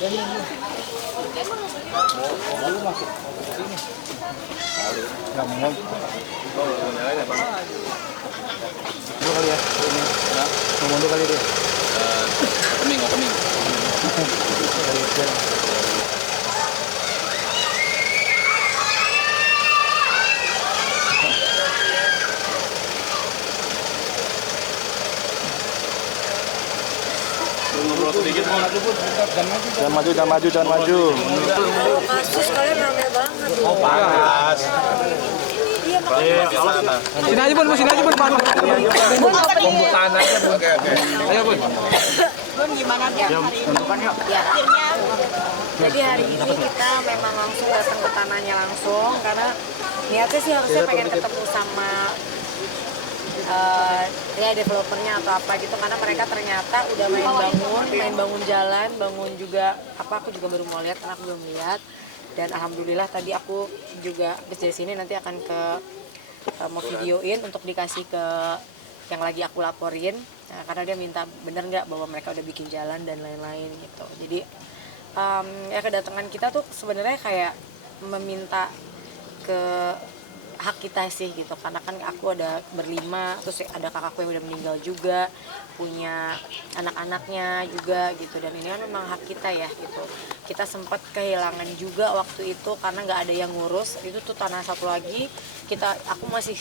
Lalu masuk ke sini. Nggak mau. Dua kali ya. Ini. Ngomong dua kali dia. Opening. Ngobrol sedikit, jangan maju. Kalau kasus kalian rame banget. Oh, panas. Sini aja Bun, Pembukaan aja, Bun. Ayo Bun. Bun, gimana dia hari ini? Ya, akhirnya. Jadi hari ini kita memang langsung datang ke tanahnya langsung karena niatnya sih harusnya pengen ketemu sama ya developernya atau apa gitu, karena mereka ternyata udah main bangun jalan, bangun juga apa, aku juga baru mau lihat karena aku belum lihat. Dan alhamdulillah tadi aku juga habis dari sini nanti akan mau videoin untuk dikasih ke yang lagi aku laporin, nah, karena dia minta bener nggak bahwa mereka udah bikin jalan dan lain-lain gitu. Jadi ya kedatangan kita tuh sebenarnya kayak meminta ke hak kita sih gitu, karena kan aku ada berlima, terus ada kakakku yang udah meninggal juga, punya anak-anaknya juga gitu, dan ini kan memang hak kita ya gitu. Kita sempat kehilangan juga waktu itu karena nggak ada yang ngurus, itu tuh tanah satu lagi, aku masih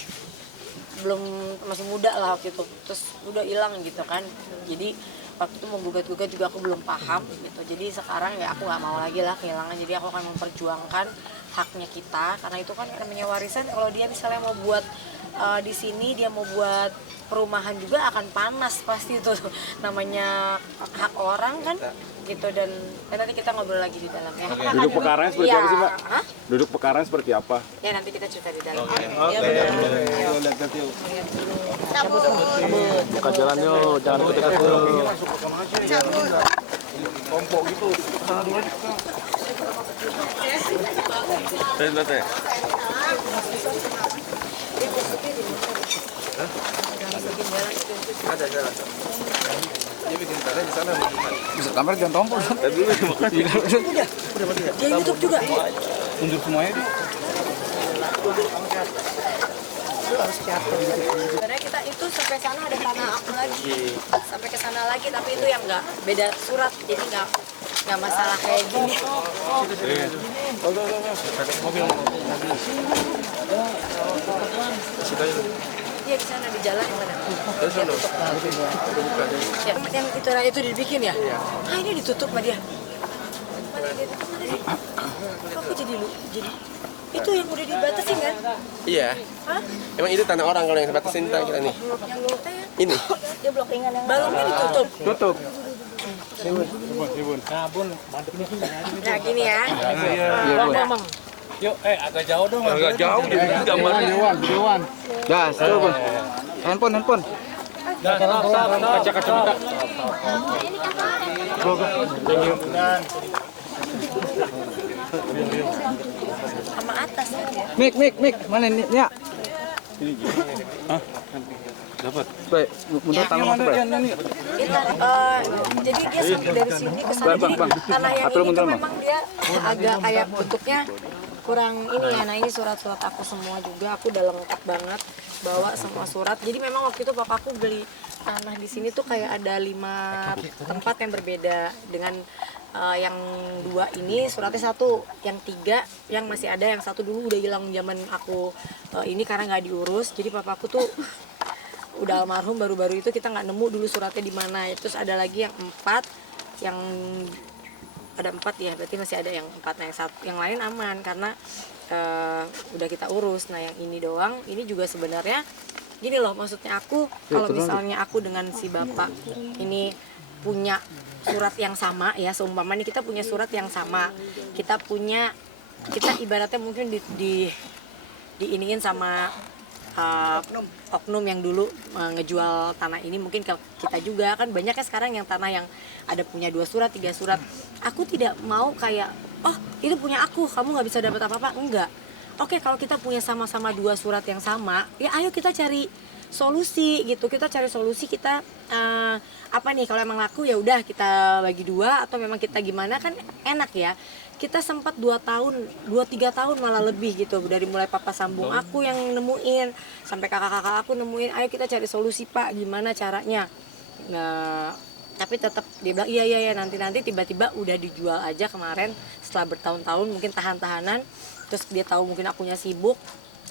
muda lah waktu itu, terus udah hilang gitu kan. Jadi waktu itu mau gugat-gugat juga aku belum paham gitu. Jadi sekarang ya aku nggak mau lagi lah kehilangan, jadi aku akan memperjuangkan haknya kita, karena itu kan namanya warisan. Kalau dia misalnya mau buat di sini, dia mau buat perumahan juga akan panas pasti itu namanya hak orang kan gitu. Dan nanti kita ngobrol lagi di dalam ya. Duduk perkaranya seperti apa sih, Mbak? Duduk perkaranya seperti apa? Ya nanti kita cerita di dalam. Buka jalan yuk, jangan dekat yuk. Kompok gitu. Teh. Ada jalan. Dia bikin tanda di sana. Bisa kamar jangan tompol. Udah dia YouTube juga. Undur semuanya dia. Sebenarnya kita itu sampai sana ada tanah aku lagi, sampai ke sana lagi, tapi itu yang nggak beda surat, jadi nggak masalah kayak gini. Iya di sana di jalan yang mana? Yang itu dibikin ya? Ah ini ditutup sama dia. Mana dia? Aku jadi itu yang udah dibatasin kan? Iya. Hah? Emang itu tanah orang kalau yang batasin tanah kita nih. Yang lu teh? Ini. Dia blockingan yang balonnya ditutup. Tutup. Nah gini ya. Iya, Bun. Yuk, agak jauh dong. Agak jauh di gambarnya. Dewan. Gas, tuh Bun. Handphone. Kaca-kaca. Sama atas kan ya. Mik, mana ini? Ya. Dapat. Baik, mundur tangan masuk, Bray. Jadi dia sampai dari sini ke sana. Jadi tanah yang ini tuh memang dia agak kayak bentuknya kurang ini ya. Nah ini surat-surat aku semua juga, aku udah lengkap banget bawa semua surat. Jadi memang waktu itu papaku beli tanah di sini tuh kayak ada 5 tempat yang berbeda. Dengan yang 2 ini suratnya 1, yang 3 yang masih ada, yang 1 dulu udah hilang zaman aku ini karena nggak diurus. Jadi papaku tuh udah almarhum, baru-baru itu kita nggak nemu dulu suratnya di mana. Terus ada lagi yang 4, yang ada 4 ya, berarti masih ada yang 4. Nah yang lain aman karena udah kita urus. Nah yang ini doang, ini juga sebenarnya gini loh, maksudnya aku kalau misalnya aku dengan si bapak ini punya surat yang sama ya, seumpama nih kita punya surat yang sama, kita ibaratnya mungkin diiniin sama oknum yang dulu ngejual tanah ini, mungkin ke kita juga kan banyak ya sekarang yang tanah yang ada punya 2 surat 3 surat. Aku tidak mau kayak oh itu punya aku, kamu nggak bisa dapat apa-apa, enggak. Oke, kalau kita punya sama-sama 2 surat yang sama, ya ayo kita cari solusi gitu. Kita cari solusi, kita apa nih kalau emang laku ya udah kita bagi dua, atau memang kita gimana, kan enak ya. Kita sempat 2 tahun, 2-3 tahun malah lebih gitu, dari mulai papa sambung aku yang nemuin sampai kakak-kakak aku nemuin, ayo kita cari solusi Pak, gimana caranya. Nah, tapi tetap dia bilang iya nanti tiba-tiba udah dijual aja kemarin setelah bertahun-tahun mungkin tahan-tahanan. Terus dia tahu mungkin akunya sibuk,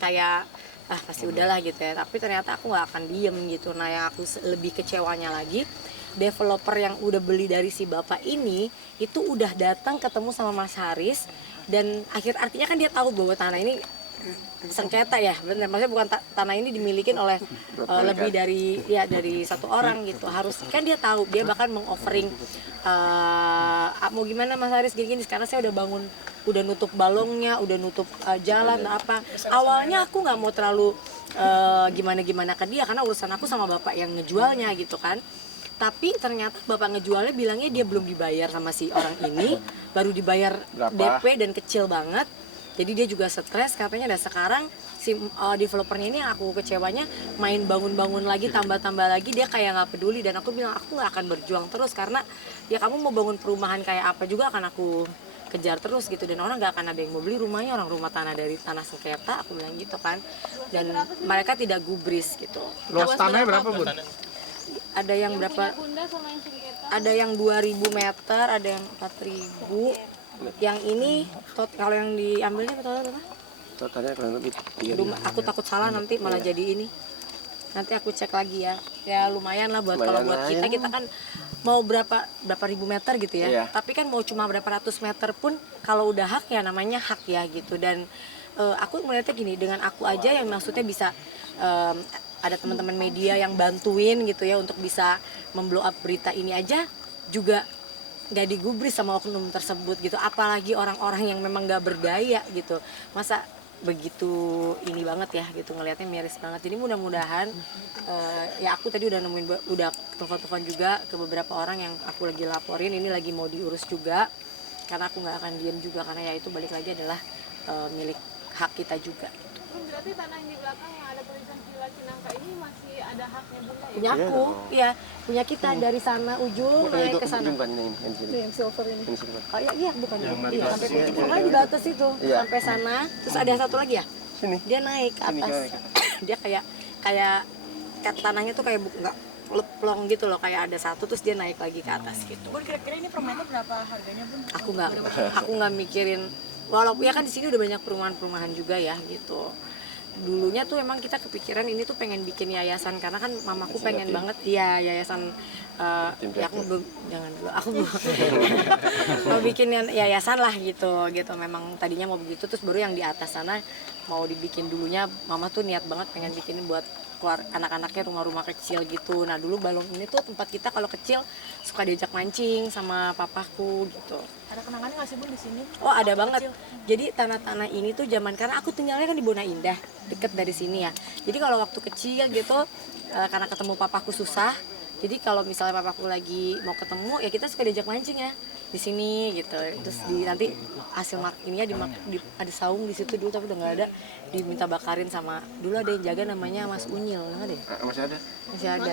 kayak pasti udahlah gitu ya, tapi ternyata aku nggak akan diem gitu. Nah yang aku lebih kecewanya lagi, developer yang udah beli dari si bapak ini itu udah datang ketemu sama Mas Haris, dan artinya kan dia tahu bahwa tanah ini sengketa ya, benar, maksudnya bukan tanah ini dimiliki oleh lebih dari satu orang gitu. Harus kan dia tahu, dia bahkan mengoffering mau gimana Mas Haris gini-gini, sekarang saya udah bangun, udah nutup balongnya, udah nutup jalan apa. Awalnya aku nggak mau terlalu gimana ke dia karena urusan aku sama bapak yang ngejualnya gitu kan. Tapi ternyata bapak ngejualnya bilangnya dia belum dibayar sama si orang ini, baru dibayar DP dan kecil banget. Jadi dia juga stres katanya, dan sekarang si developernya ini yang aku kecewanya main bangun-bangun lagi, tambah-tambah lagi, dia kayak nggak peduli. Dan aku bilang aku nggak akan berjuang terus, karena ya kamu mau bangun perumahan kayak apa juga akan aku kejar terus gitu, dan orang nggak akan ada yang mau beli rumahnya, orang rumah tanah dari tanah sengketa, aku bilang gitu kan. Dan mereka tidak gubris gitu. Luas tanahnya berapa Bun? Ada yang berapa? Ada yang 2000 meter, ada yang 4000. Yang ini kalau yang diambilnya totalnya berapa? Totalnya kurang lebih Aku takut salah nanti malah jadi ini. Nanti aku cek lagi ya. Ya lumayan lah buat kalau buat kita kan mau berapa ribu meter gitu ya. Tapi kan mau cuma berapa ratus meter pun kalau udah hak ya namanya hak ya gitu. Dan aku melihatnya gini, dengan aku aja yang maksudnya bisa ada teman-teman media yang bantuin gitu ya untuk bisa memblow up berita ini aja juga nggak digubris sama oknum tersebut gitu, apalagi orang-orang yang memang nggak berdaya gitu. Masa begitu ini banget ya gitu, ngelihatnya miris banget. Jadi mudah-mudahan ya aku tadi udah nemuin, udah telepon-telepon juga ke beberapa orang yang aku lagi laporin, ini lagi mau diurus juga, karena aku nggak akan diam juga, karena ya itu balik lagi adalah milik hak kita juga. Berarti tanah yang di belakang yang ada tulisan Villa Cinangka ini masih ada haknya Bunda ya? Punya aku, iya, punya kita dari sana ujung naik ke sana. Itu yang silver ini. Oh iya bukan ya. Iya, sampai pokoknya di batas itu sampai sana. Terus ada satu lagi ya? Sini. Dia naik ke atas. Dia kayak tanahnya tuh kayak nggak plong gitu loh, kayak ada satu terus dia naik lagi ke atas gitu. Bun, kira-kira ini per meter berapa harganya Bun? Aku nggak mikirin, walaupun ya kan di sini udah banyak perumahan-perumahan juga ya gitu. Dulunya tuh emang kita kepikiran ini tuh pengen bikin yayasan, karena kan mamaku pengen banget ya yayasan ya aku belum, jangan dulu, aku belum mau bikin yayasan lah gitu. Memang tadinya mau begitu, terus baru yang di atas sana mau dibikin. Dulunya mama tuh niat banget pengen bikinin buat keluar anak-anaknya rumah-rumah kecil gitu. Nah dulu Balong ini tuh tempat kita kalau kecil suka diajak mancing sama papaku gitu. Ada kenangannya nggak sih Bun di sini? Oh ada banget. Jadi tanah-tanah ini tuh zaman, karena aku tinggalnya kan di Bona Indah, deket dari sini ya. Jadi kalau waktu kecil gitu karena ketemu papaku susah, jadi kalau misalnya papaku lagi mau ketemu ya kita suka diajak mancing ya di sini gitu. Terus nanti hasil ininya ada saung di situ dulu, tapi udah nggak ada, diminta bakarin sama dulu ada yang jaga namanya Mas Unyil, nggak deh? Masih ada.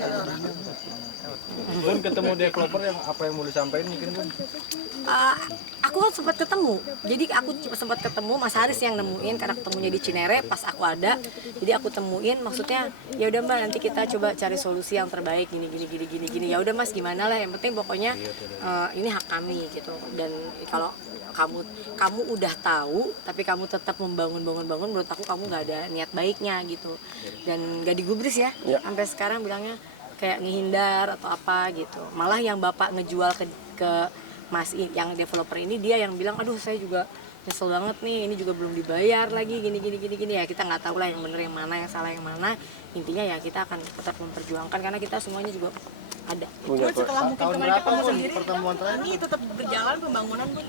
Bun ketemu developer yang apa yang mau disampaikan mungkin Bun? Aku kan sempat ketemu, jadi aku sempat ketemu Mas Haris yang nemuin, karena ketemunya di Cinere pas aku ada, jadi aku temuin, maksudnya ya udah Mbak nanti kita coba cari solusi yang terbaik gini. Ya udah Mas gimana lah, yang penting pokoknya ini hak kami gitu. Dan kalau kamu udah tahu tapi kamu tetap membangun, menurut aku kamu nggak ada niat baiknya gitu, dan nggak digubris ya. Sampai sekarang bilangnya kayak ngehindar atau apa gitu. Malah yang bapak ngejual ke Mas yang developer ini, dia yang bilang aduh saya juga nyesel banget nih, ini juga belum dibayar lagi gini ya. Kita nggak tahu lah yang bener yang mana, yang salah yang mana. Intinya ya kita akan tetap memperjuangkan, karena kita semuanya juga ada. Setelah mungkin kemarin ketemu sendiri, ini tetap berjalan pembangunan Bun?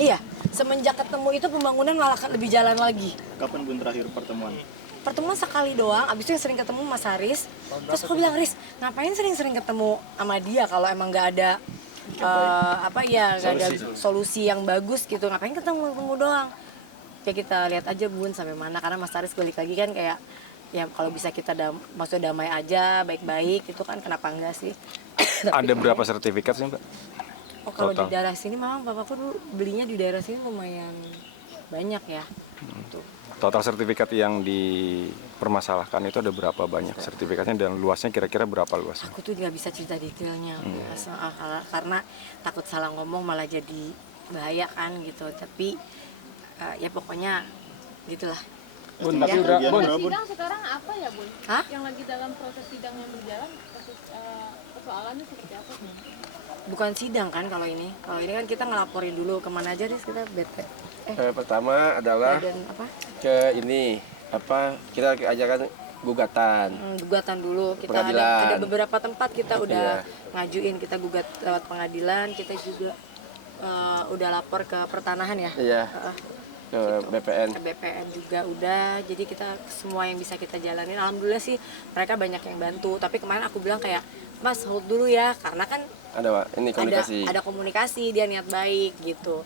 Iya, semenjak ketemu itu pembangunan malah lebih jalan lagi. Kapan Bun terakhir pertemuan? Pertemuan sekali doang, abis itu yang sering ketemu Mas Haris. Terus aku bilang, Riz, ngapain sering-sering ketemu sama dia kalau emang nggak ada nggak ada solusi yang bagus gitu, ngapain ketemu doang. Ya kita lihat aja Bun sampai mana, karena Mas Haris balik lagi kan kayak ya kalau bisa kita maksudnya damai aja, baik-baik itu kan kenapa enggak sih? Ada berapa sertifikat sih Mbak? Oh kalau di Total. daerah sini memang papaku dulu belinya di daerah sini lumayan banyak ya. Tuh. Total sertifikat yang dipermasalahkan itu ada berapa banyak sertifikatnya dan luasnya kira-kira berapa luasnya? Aku tuh nggak bisa cerita detailnya karena takut salah ngomong malah jadi bahaya kan gitu. Tapi ya pokoknya gitulah. Bun, tapi udah Bun. Sidang sekarang apa ya Bun? Hah? Yang lagi dalam proses sidang yang berjalan, proses persoalannya seperti apa? Bukan sidang kan kalau ini. Kalau ini kan kita ngelaporin dulu kemana aja deh kita Pertama adalah badan apa? ke ini apa kita ajakan gugatan. Gugatan dulu. Kita Pengadilan. ada beberapa tempat kita udah Iya. ngajuin, kita gugat lewat pengadilan, kita juga udah lapor ke pertanahan ya. Iya. Ke BPN. Ke BPN juga udah, jadi kita semua yang bisa kita jalanin alhamdulillah sih mereka banyak yang bantu. Tapi kemarin aku bilang kayak Mas hold dulu ya karena kan Ada Pak, ini komunikasi. ada komunikasi, dia niat baik gitu.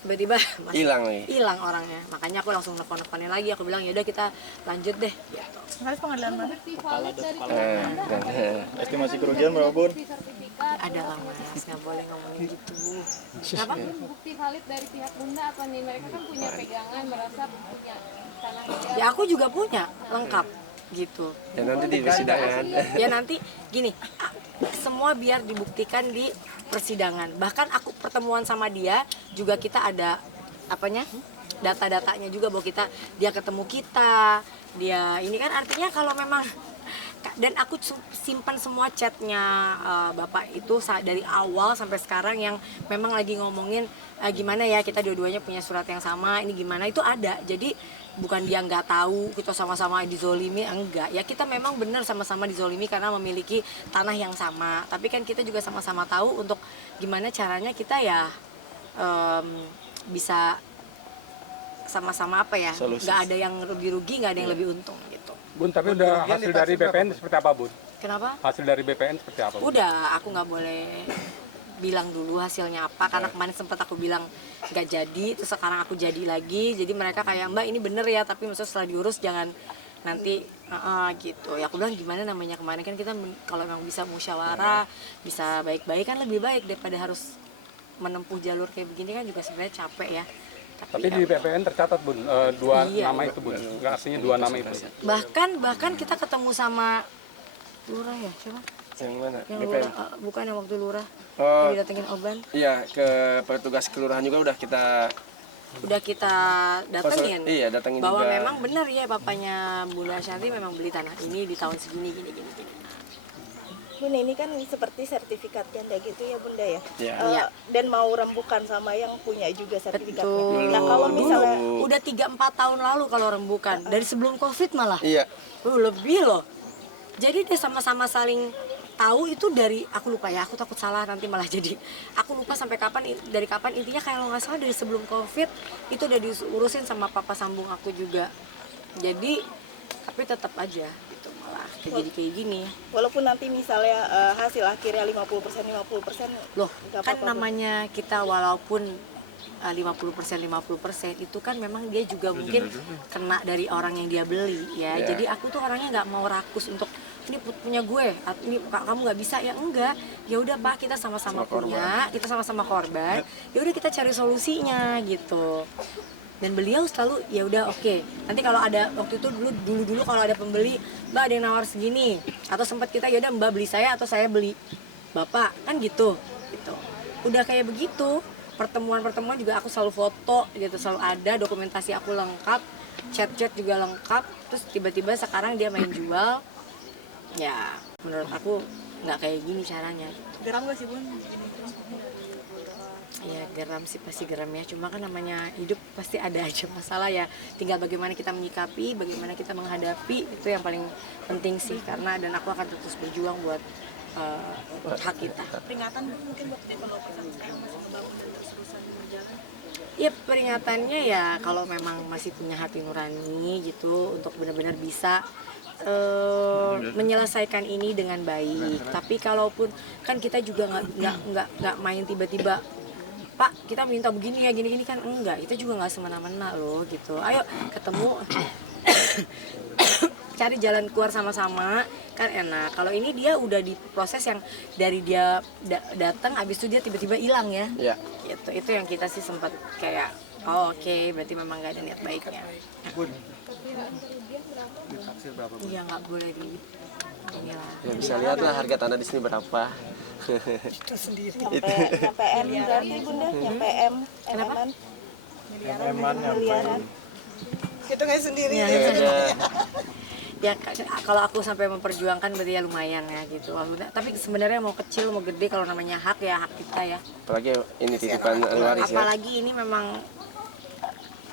Tiba-tiba Mas Hilang lagi. hilang orangnya, makanya aku langsung nelfon-nelfonin lagi. Aku bilang yaudah kita lanjut deh gitu. Bukti valid dari pihak Estimasi kerugian berapa Bun? sertifikat. Ada lah Mas, nggak boleh ngomongin gitu. Kenapa? Bukti valid dari pihak Bunda apa nih? Mereka kan punya pegangan, merasa punya tanah dia. Ya aku juga punya lengkap gitu. Dan nanti di persidangan. Ya nanti gini, semua biar dibuktikan di persidangan. Bahkan aku pertemuan sama dia juga kita ada apanya? Data-datanya juga bahwa dia ketemu kita. Dia ini kan artinya kalau memang dan aku simpan semua chatnya bapak itu dari awal sampai sekarang yang memang lagi ngomongin gimana ya kita dua-duanya punya surat yang sama, ini gimana itu ada. Jadi bukan dia nggak tahu kita sama-sama dizolimi, enggak ya, kita memang benar sama-sama dizolimi karena memiliki tanah yang sama. Tapi kan kita juga sama-sama tahu untuk gimana caranya kita ya bisa sama-sama apa ya, nggak ada yang rugi-rugi, nggak ada yang lebih untung gitu. Bun, tapi udah hasil dari BPN seperti apa, Bun? Kenapa? Hasil dari BPN seperti apa, Bun? Udah, aku nggak boleh bilang dulu hasilnya apa karena kemarin sempat aku bilang nggak jadi, terus sekarang aku jadi lagi. Jadi mereka kayak Mbak ini bener ya, tapi maksudnya setelah diurus jangan nanti gitu. Ya aku bilang gimana namanya kemarin kan kita kalau memang bisa musyawarah, bisa baik-baik kan lebih baik daripada harus menempuh jalur kayak begini kan juga sebenarnya capek ya. Tapi di BPN tercatat, Bun, dua Iya. nama itu, Bun. Nggak, artinya dua nama itu. Bahkan kita ketemu sama lurah ya, siapa? Yang mana? Yang BPN. lurah, bukan yang waktu lurah. Oh, Yang didatengin Oban. iya ke petugas kelurahan juga udah kita Udah kita datengin. Iya, datengin bahwa juga. memang benar ya bapaknya Bunda Shanti memang beli tanah ini di tahun segini gini. Bunda ini kan seperti sertifikat janda gitu ya Bunda ya. Iya. Iya. Dan mau rembukan sama yang punya juga sertifikatnya. Betul. Nah kalau misalnya Udah 3-4 tahun lalu kalau rembukan, dari sebelum Covid malah. Iya. Lebih loh. Jadi dia sama-sama saling tahu itu dari, aku lupa ya, aku takut salah nanti malah jadi. Aku lupa sampai kapan, dari kapan, intinya kalau nggak salah dari sebelum Covid itu udah diurusin sama papa sambung aku juga. Jadi tapi tetap aja gitu malah jadi kayak gini. walaupun nanti misalnya hasil akhirnya 50% Loh, nggak kan apa-apa, Bu. namanya kita walaupun 50% itu kan memang dia juga mungkin kena dari orang yang dia beli ya. Iya. Jadi aku tuh orangnya nggak mau rakus untuk ini punya gue, ini kamu nggak bisa ya, enggak. Ya udah Pak, kita sama-sama punya, kita sama-sama korban. Ya udah kita cari solusinya gitu. Dan beliau selalu ya udah oke. Nanti kalau ada waktu itu dulu kalau ada pembeli, Mbak ada yang nawar segini, atau sempat kita ya udah Mbak beli saya atau saya beli Bapak, kan gitu. Udah kayak begitu. Pertemuan juga aku selalu foto gitu, selalu ada dokumentasi aku lengkap, chat juga lengkap. Terus tiba-tiba sekarang dia main jual, ya menurut aku nggak kayak gini caranya. Geram gak sih Bun? Ya geram sih, pasti geram ya, cuma kan namanya hidup pasti ada aja masalah ya, tinggal bagaimana kita menyikapi, bagaimana kita menghadapi, itu yang paling penting sih. Karena dan aku akan terus berjuang buat hak kita. Peringatan mungkin buat kalau sekarang masih membangun dan terus-terusan berjalan. Ya peringatannya ya kalau memang masih punya hati nurani gitu untuk benar-benar bisa menyelesaikan ini dengan baik. Tapi kalaupun kan kita juga nggak main tiba-tiba Pak kita minta begini ya gini kan enggak, kita juga nggak semena-mena loh gitu. Ayo ketemu cari jalan keluar sama-sama kan enak. Kalau ini dia udah di proses yang dari dia datang abis itu dia tiba-tiba hilang ya. Iya. Gitu. Itu yang kita sih sempat kayak oh oke, berarti memang nggak ada niat baiknya. Iya nggak boleh di inilah. Ya bisa lihat lah harga tanah di sini berapa. Nyampe M berarti bunda, nyampe M, M-an. Miliaran. Itu nggak sendiri. Ya kalau aku sampai memperjuangkan berarti ya lumayan ya gitu. Maksudnya, tapi sebenarnya mau kecil mau gede kalau namanya hak ya hak kita ya. Apalagi ini titipan ahli waris ya. Apalagi ini memang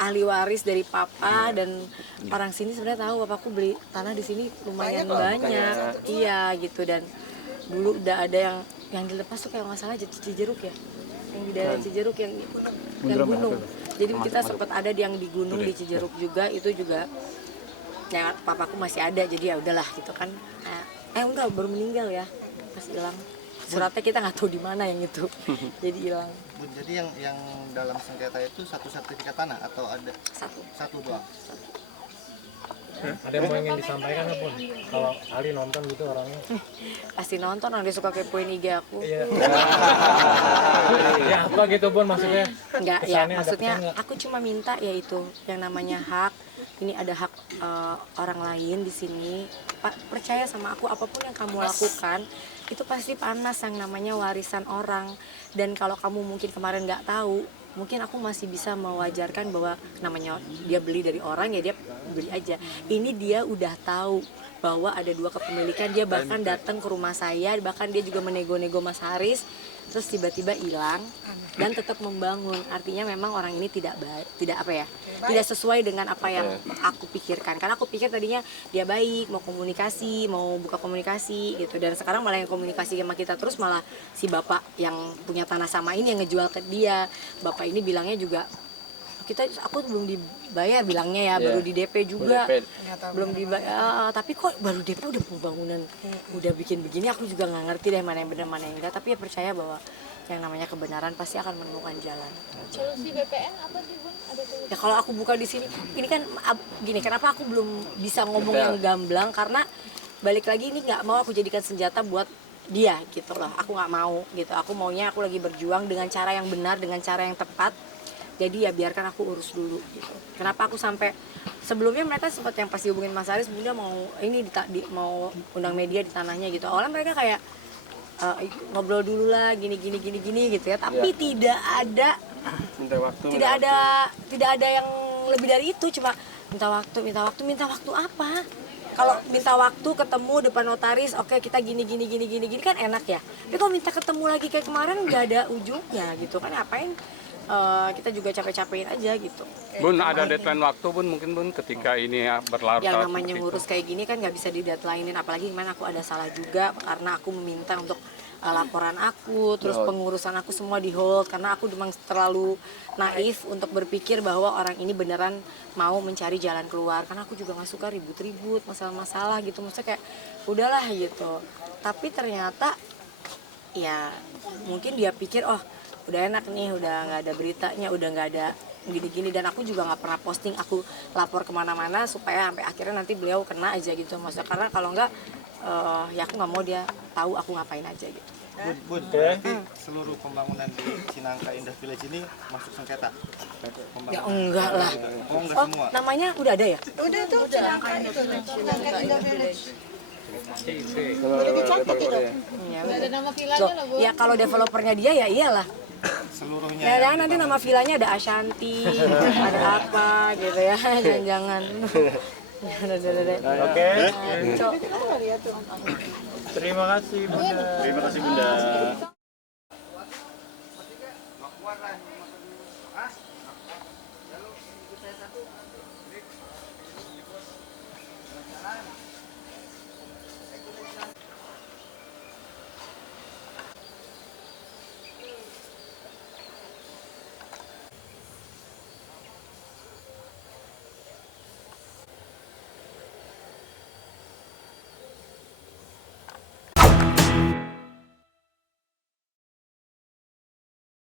ahli waris dari papa dan orang sini sebenarnya tahu papaku beli tanah di sini lumayan banyak. Iya gitu, dan dulu udah ada yang dilepas tuh kayak nggak salah Cijeruk ya, yang di daerah Cijeruk yang gunung. Jadi kita sempat ada yang di gunung di Cijeruk juga, itu juga ya papaku masih ada, jadi ya udahlah gitu kan. Enggak, baru meninggal ya pas hilang. Suratnya kita nggak tahu di mana yang itu, jadi hilang. Bun, jadi yang dalam sengketa itu satu sertifikat tanah atau ada satu doang? Ada yang mau ingin disampaikan nggak Bun? Kalau Ali nonton gitu orangnya? Pasti nonton, orang dia suka kepoin IG aku. Iya. Ya apa gitu Bun maksudnya? Enggak, ya Kesannya ada maksudnya pesan nggak? aku cuma minta yaitu yang namanya hak. Ini ada hak orang lain di sini. Pak, percaya sama aku, apapun yang kamu lakukan itu pasti panas, yang namanya warisan orang. Dan kalau kamu mungkin kemarin nggak tahu, mungkin aku masih bisa mewajarkan bahwa namanya dia beli dari orang ya dia beli aja. Ini dia udah tahu bahwa ada 2 kepemilikan, dia bahkan datang ke rumah saya, bahkan dia juga menego-nego Mas Haris, terus tiba-tiba hilang dan tetap membangun. Artinya memang orang ini tidak sesuai dengan apa yang aku pikirkan. Karena aku pikir tadinya dia baik, mau komunikasi, mau buka komunikasi gitu, dan sekarang malah yang komunikasi sama kita terus malah si bapak yang punya tanah sama ini yang ngejual ke dia. Bapak ini bilangnya juga aku belum dibayar bilangnya ya, baru di DP juga, belum dibayar. Tapi kok baru DP udah pembangunan, udah bikin begini, aku juga nggak ngerti deh mana yang benar mana yang enggak. Tapi ya percaya bahwa yang namanya kebenaran pasti akan menemukan jalan. Solusi BPN apa sih Bun? Ada solusi? Ya kalau aku buka di sini, ini kan gini, kenapa aku belum bisa ngomong yang gamblang, karena balik lagi ini nggak mau aku jadikan senjata buat dia gitu loh. Aku nggak mau gitu. Aku maunya aku lagi berjuang dengan cara yang benar, dengan cara yang tepat. Jadi ya biarkan aku urus dulu gitu. Kenapa aku sampai sebelumnya mereka sempat yang pas dihubungin Mas Haris, bunda mau ini mau undang media di tanahnya gitu. Awalnya mereka kayak ngobrol dulu lah gini gitu ya. Tapi tidak ada tidak ada yang lebih dari itu, cuma minta waktu apa? Kalau minta waktu ketemu depan notaris, oke kita gini kan enak ya. Tapi kalau minta ketemu lagi kayak kemarin nggak ada ujungnya gitu kan, ngapain? Kita juga capek-capekin aja gitu. Bun, ada deadline waktu Bun, mungkin Bun ketika ini ya berlarut. Yang namanya ngurus kayak gini kan nggak bisa di-deadline-in, apalagi gimana aku ada salah juga karena aku meminta untuk laporan aku, terus pengurusan aku semua di hold karena aku memang terlalu naif untuk berpikir bahwa orang ini beneran mau mencari jalan keluar, karena aku juga nggak suka ribut-ribut masalah-masalah gitu, maksudnya kayak udahlah gitu. Tapi ternyata ya mungkin dia pikir udah enak nih, udah nggak ada beritanya, udah nggak ada gini-gini, dan aku juga nggak pernah posting aku lapor kemana-mana supaya sampai akhirnya nanti beliau kena aja gitu, maksudnya karena kalau nggak ya aku nggak mau dia tahu aku ngapain aja gitu. Bun, berarti seluruh pembangunan di Cinangka Indah Village ini masuk sengketa? Ya enggak lah. Enggak semua? Namanya udah ada ya? Udah tuh, Cinangka Indah Village. Udah dicatat itu. Nggak ada nama villanya loh Bun. Ya kalau developernya dia ya iyalah. Seluruhnya? Ya nanti nama villanya ada Ashanti, ada apa gitu ya, jangan-jangan. Oke. Terima kasih Bunda. Terima kasih Bunda.